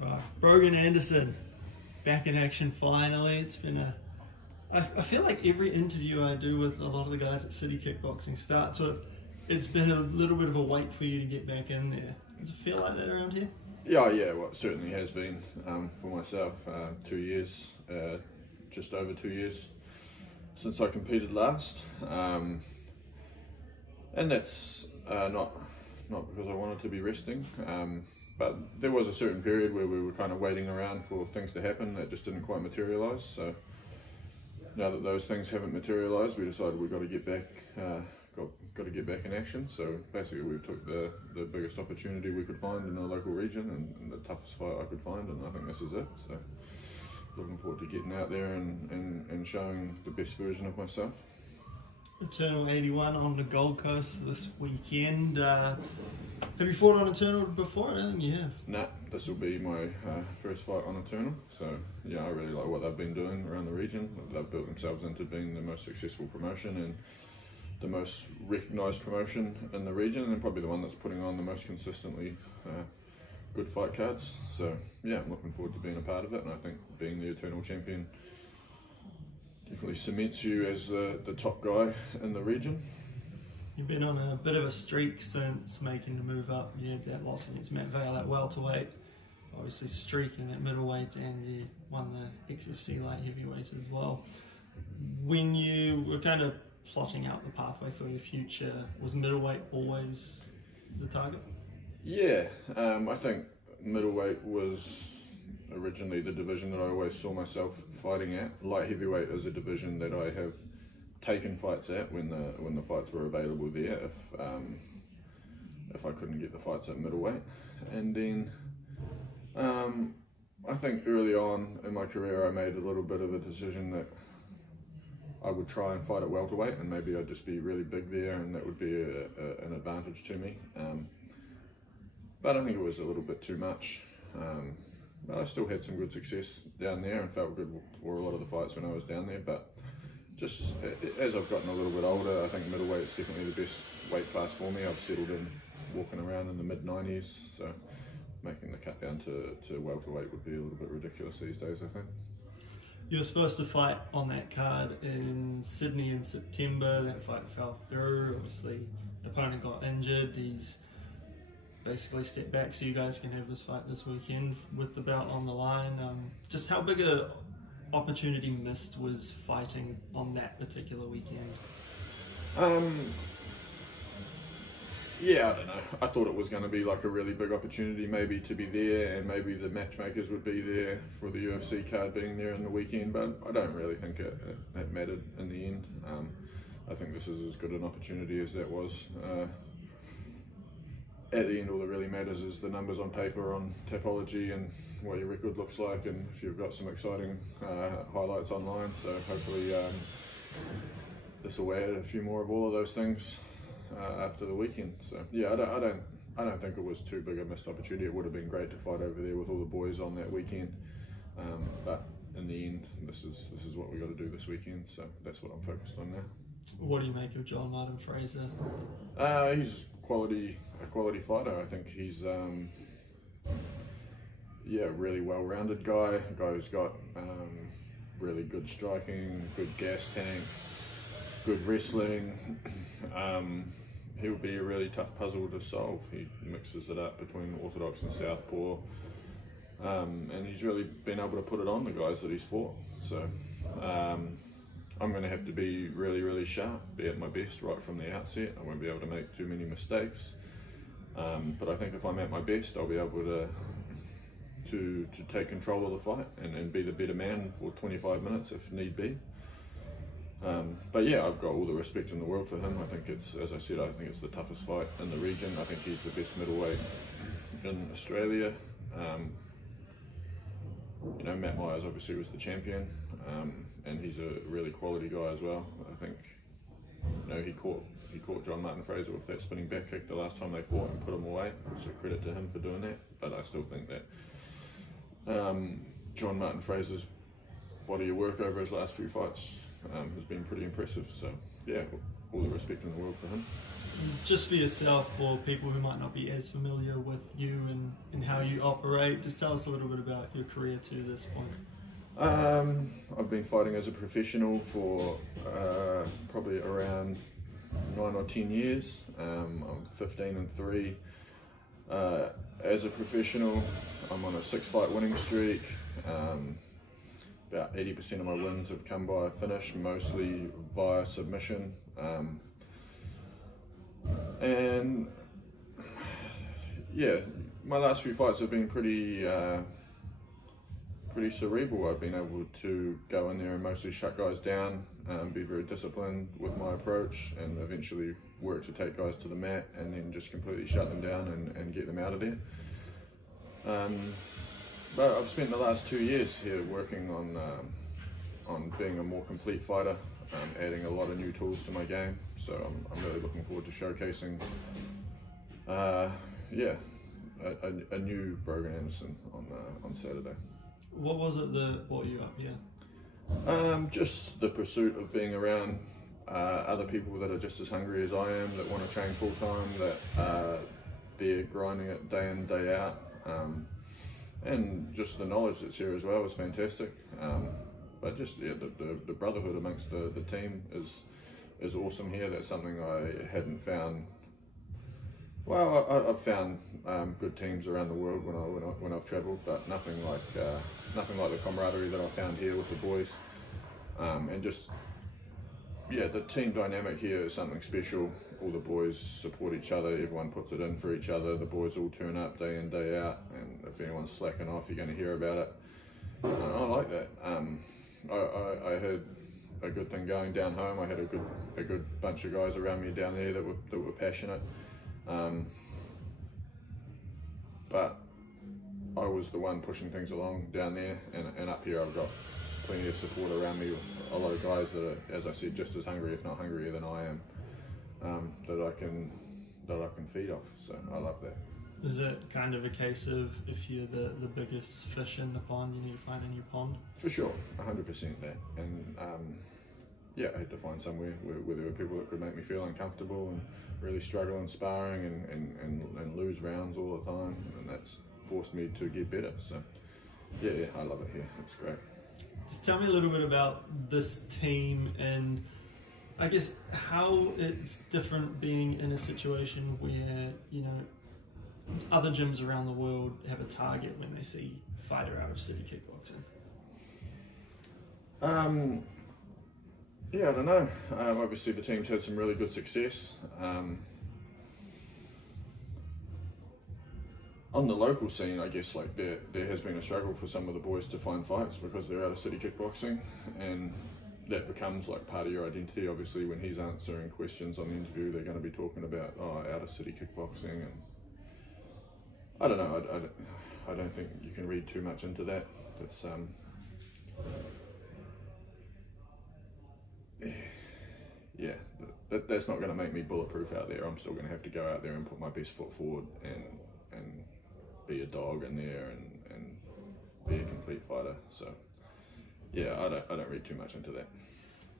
Right, Brogan Anderson, back in action finally. It's been I feel like every interview I do with a lot of the guys at City Kickboxing starts with, it's been a little bit of a wait for you to get back in there. Does it feel like that around here? Yeah, well, it certainly has been for myself. 2 years, just over 2 years since I competed last, and that's not because I wanted to be resting, but there was a certain period where we were kind of waiting around for things to happen that just didn't quite materialise. So now that those things haven't materialised, we decided we've got to get back. Got to get back in action. So basically we took the biggest opportunity we could find in the local region and the toughest fight I could find, and I think this is it. So looking forward to getting out there and showing the best version of myself. Eternal 81 on the Gold Coast this weekend. Have you fought on Eternal before? I don't think you have. Nah, this will be my first fight on Eternal. So yeah, I really like what they've been doing around the region. They've built themselves into being the most successful promotion and the most recognised promotion in the region, and probably the one that's putting on the most consistently good fight cards. So yeah, I'm looking forward to being a part of it, and I think being the Eternal Champion definitely cements you as the top guy in the region. You've been on a bit of a streak since making the move up. You had that loss against Matt Vale at welterweight, obviously streaking at middleweight, and you won the XFC light heavyweight as well. When you were kind of plotting out the pathway for your future, was middleweight always the target? Yeah, I think middleweight was originally the division that I always saw myself fighting at. Light heavyweight is a division that I have taken fights at when the fights were available there, if I couldn't get the fights at middleweight. And then I think early on in my career I made a little bit of a decision that I would try and fight at welterweight, and maybe I'd just be really big there, and that would be an advantage to me. But I think it was a little bit too much. But I still had some good success down there and felt good for a lot of the fights when I was down there. But just as I've gotten a little bit older, I think middleweight is definitely the best weight class for me. I've settled in walking around in the mid-90s, so making the cut down to welterweight would be a little bit ridiculous these days, I think. You were supposed to fight on that card in Sydney in September. That fight fell through. Obviously, the opponent got injured. He's basically stepped back, so you guys can have this fight this weekend with the belt on the line. Just how big a opportunity missed was fighting on that particular weekend? Yeah, I don't know. I thought it was going to be like a really big opportunity maybe to be there, and maybe the matchmakers would be there for the UFC card being there in the weekend, but I don't really think it mattered in the end. I think this is as good an opportunity as that was. At the end, all that really matters is the numbers on paper on Tapology and what your record looks like, and if you've got some exciting highlights online. So hopefully this will add a few more of all of those things after the weekend. So yeah, I don't think it was too big a missed opportunity. It would have been great to fight over there with all the boys on that weekend, but in the end, this is what we got to do this weekend. So that's what I'm focused on now. What do you make of John Martin Fraser? He's a quality fighter. I think he's yeah, really well-rounded guy. A guy who's got really good striking, good gas tank, good wrestling. He would be a really tough puzzle to solve. He mixes it up between orthodox and southpaw, and he's really been able to put it on the guys that he's fought. So I'm going to have to be really, really sharp, be at my best right from the outset. I won't be able to make too many mistakes, but I think if I'm at my best, I'll be able to take control of the fight and be the better man for 25 minutes if need be. But yeah, I've got all the respect in the world for him. I think it's, as I said, I think it's the toughest fight in the region. I think he's the best middleweight in Australia. You know, Matt Myers obviously was the champion, and he's a really quality guy as well. I think, you know, he caught John Martin Fraser with that spinning back kick the last time they fought and put him away. So credit to him for doing that. But I still think that John Martin Fraser's body of work over his last few fights has been pretty impressive. So yeah, all the respect in the world for him. Just for yourself, for people who might not be as familiar with you and how you operate, just tell us a little bit about your career to this point. I've been fighting as a professional for probably around 9 or 10 years. I'm 15-3. As a professional, I'm on a 6-fight winning streak. About 80% of my wins have come by a finish, mostly via submission. And yeah, my last few fights have been pretty cerebral. I've been able to go in there and mostly shut guys down, be very disciplined with my approach, and eventually work to take guys to the mat and then just completely shut them down and get them out of there. But I've spent the last 2 years here working on being a more complete fighter, adding a lot of new tools to my game. So I'm really looking forward to showcasing, a new Brogan Anderson on Saturday. What was it that brought you up here? Just the pursuit of being around other people that are just as hungry as I am, that want to train full time, that they're grinding it day in, day out. And just the knowledge that's here as well is fantastic. But just the brotherhood amongst the team is awesome here. That's something I hadn't found. Well, I've found good teams around the world when I've travelled, but nothing like the camaraderie that I found here with the boys. And just the team dynamic here is something special. All the boys support each other. Everyone puts it in for each other. The boys all turn up day in, day out. And if anyone's slacking off, you're going to hear about it. I like that. I had a good thing going down home. I had a good bunch of guys around me down there that were passionate. But I was the one pushing things along down there, and up here I've got plenty of support around me. A lot of guys that are, as I said, just as hungry, if not hungrier than I am, that I can feed off. So I love that. Is it kind of a case of if you're the biggest fish in the pond, you need to find a new pond? For sure, 100% that. And I had to find somewhere where there were people that could make me feel uncomfortable and really struggle in sparring and lose rounds all the time, and that's forced me to get better. So yeah, I love it here. It's great. Just tell me a little bit about this team and I guess how it's different being in a situation where, you know, other gyms around the world have a target when they see a fighter out of City Kickboxing. Yeah, I don't know. Obviously the team's had some really good success. On the local scene, I guess like there has been a struggle for some of the boys to find fights because they're out of City Kickboxing, and that becomes like part of your identity. Obviously when he's answering questions on the interview, they're going to be talking about out of City Kickboxing, and I don't know, I don't think you can read too much into that. It's yeah, that's not going to make me bulletproof out there. I'm still going to have to go out there and put my best foot forward and be a dog in there and be a complete fighter. So yeah, I don't read too much into that.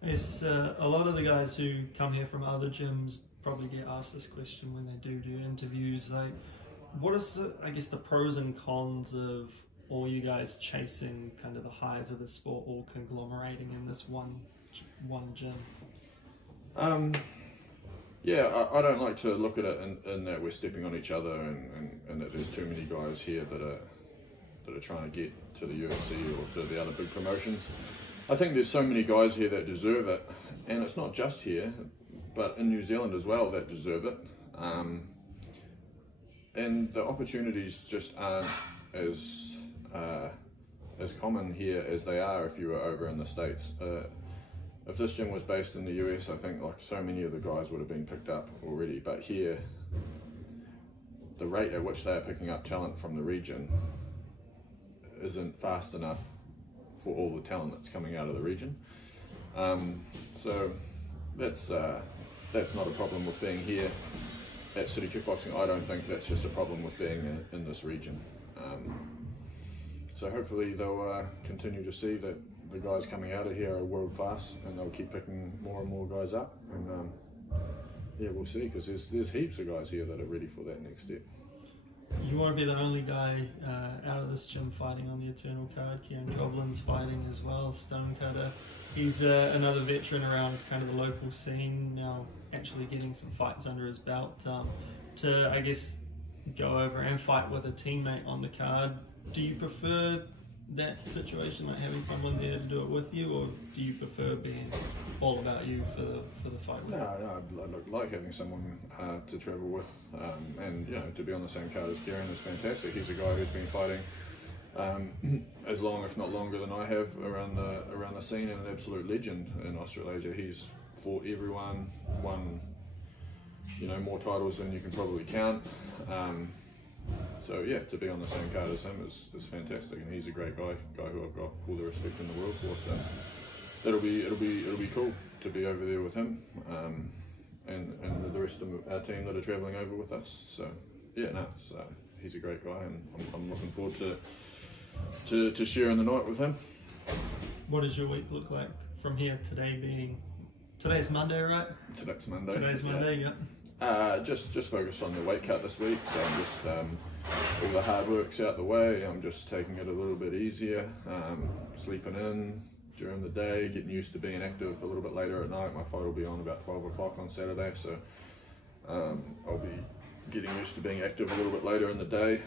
Yes, a lot of the guys who come here from other gyms probably get asked this question when they do interviews. Like, what is I guess the pros and cons of all you guys chasing kind of the highs of the sport, all conglomerating in this one gym? Yeah, I don't like to look at it in that we're stepping on each other and that there's too many guys here that are trying to get to the UFC or to the other big promotions. I think there's so many guys here that deserve it, and it's not just here, but in New Zealand as well, that deserve it. And the opportunities just aren't as common here as they are if you were over in the States. If this gym was based in the US, I think like so many of the guys would have been picked up already, but here, the rate at which they are picking up talent from the region isn't fast enough for all the talent that's coming out of the region. So that's not a problem with being here at City Kickboxing. I don't think that's just a problem with being in this region. So hopefully they'll continue to see that the guys coming out of here are world class, and they'll keep picking more and more guys up, and yeah, we'll see, because there's heaps of guys here that are ready for that next step. You won't be the only guy out of this gym fighting on the Eternal card. Kieran Joblin's fighting as well, Stonecutter. He's another veteran around kind of the local scene now, actually getting some fights under his belt to, I guess, go over and fight with a teammate on the card. Do you prefer that situation, like having someone there to do it with you, or do you prefer being all about you for the fight? No, I like having someone to travel with, and to be on the same card as Kieran is fantastic. He's a guy who's been fighting as long, if not longer, than I have around the scene, and an absolute legend in Australasia. He's fought everyone, won more titles than you can probably count. So yeah, to be on the same card as him is fantastic, and he's a great guy who I've got all the respect in the world for. So it'll be cool to be over there with him, and the rest of our team that are travelling over with us. So yeah, he's a great guy, and I'm looking forward to sharing the night with him. What does your week look like from here? Today's Monday, right? Today's Monday. Today's Monday, yeah. Just focused on the weight cut this week, so I'm just all the hard work's out the way. I'm just taking it a little bit easier, sleeping in during the day, getting used to being active a little bit later at night. My fight will be on about 12 o'clock on Saturday, so I'll be getting used to being active a little bit later in the day.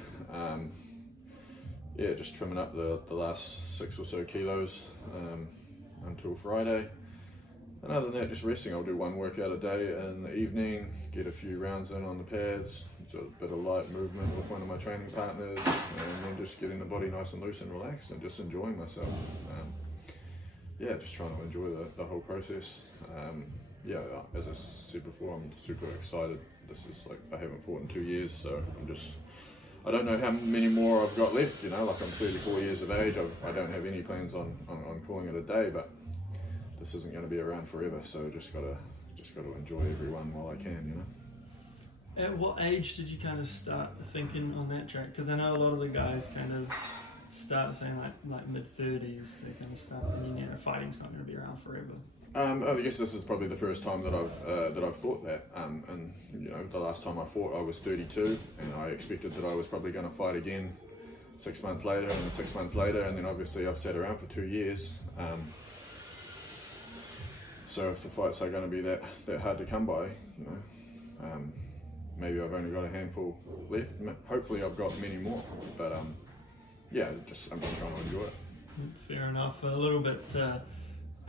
Yeah, just trimming up the last 6 or so kilos until Friday. And other than that, just resting. I'll do one workout a day in the evening, get a few rounds in on the pads, so a bit of light movement with one of my training partners, and then just getting the body nice and loose and relaxed and just enjoying myself. Yeah, just trying to enjoy the whole process. Yeah, as I said before, I'm super excited. This is like, I haven't fought in 2 years, so I don't know how many more I've got left, like I'm 34 years of age. I don't have any plans on calling it a day, but this isn't going to be around forever, so just got to enjoy everyone while I can, At what age did you kind of start thinking on that track? Because I know a lot of the guys kind of start saying like mid-30s, they kind of start thinking, fighting's not going to be around forever. I guess this is probably the first time that I've thought that. And the last time I fought, I was 32, and I expected that I was probably going to fight again 6 months later, and then 6 months later, and then obviously I've sat around for 2 years. So if the fights are going to be that hard to come by, maybe I've only got a handful left. Hopefully I've got many more, but yeah, I'm just trying to enjoy it. Fair enough. A little bit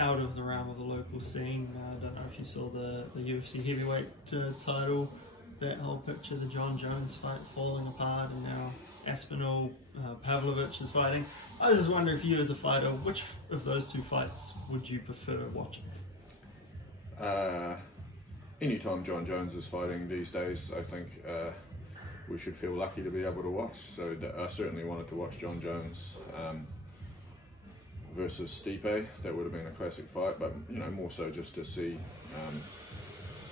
out of the realm of the local scene. I don't know if you saw the UFC heavyweight title, that whole picture, the John Jones fight falling apart, and now Aspinall, Pavlovich is fighting. I was just wondering, if you as a fighter, which of those two fights would you prefer watching? Anytime John Jones is fighting these days, I think we should feel lucky to be able to watch. So I certainly wanted to watch John Jones versus Stipe. That would have been a classic fight, but more so just to see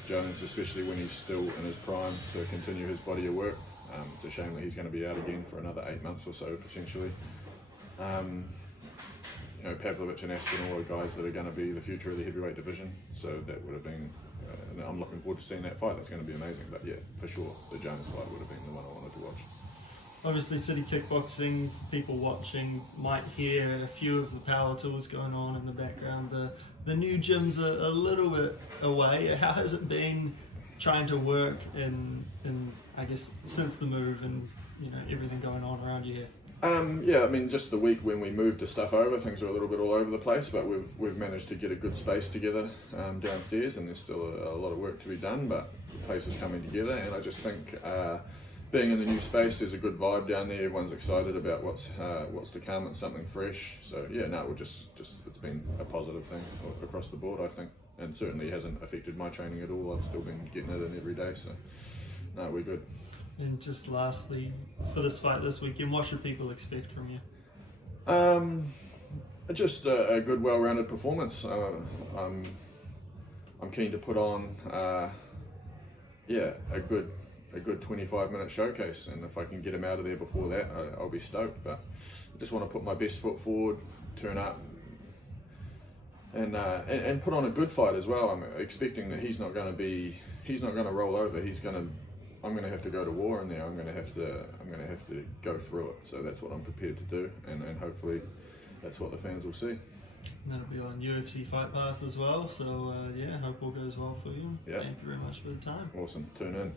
Jones, especially when he's still in his prime, to continue his body of work. It's a shame that he's going to be out again for another 8 months or so potentially. Pavlovich and Aspinall are guys that are going to be the future of the heavyweight division, so that would have been, and I'm looking forward to seeing that fight. That's going to be amazing. But yeah, for sure, the Jones fight would have been the one I wanted to watch. Obviously, City Kickboxing, people watching might hear a few of the power tools going on in the background. The new gym's a little bit away. How has it been trying to work in I guess, since the move and everything going on around you here? Yeah, I mean, just the week when we moved the stuff over, things are a little bit all over the place, but we've managed to get a good space together downstairs, and there's still a lot of work to be done, but the place is coming together, and I just think being in the new space, there's a good vibe down there. Everyone's excited about what's to come. It's something fresh. So yeah, it's been a positive thing across the board, I think, and certainly hasn't affected my training at all. I've still been getting it in every day, so no, we're good. And just lastly, for this fight this weekend, what should people expect from you? Just a good, well-rounded performance. I'm keen to put on, a good 25-minute showcase, and if I can get him out of there before that, I'll be stoked. But I just want to put my best foot forward, turn up, and put on a good fight as well. I'm expecting that he's not going to be he's not going to roll over. I'm going to have to go to war in there. I'm going to have to go through it. So that's what I'm prepared to do, and hopefully that's what the fans will see. And that'll be on UFC Fight Pass as well. So yeah, hope all goes well for you. Yeah. Thank you very much for the time. Awesome. Tune in.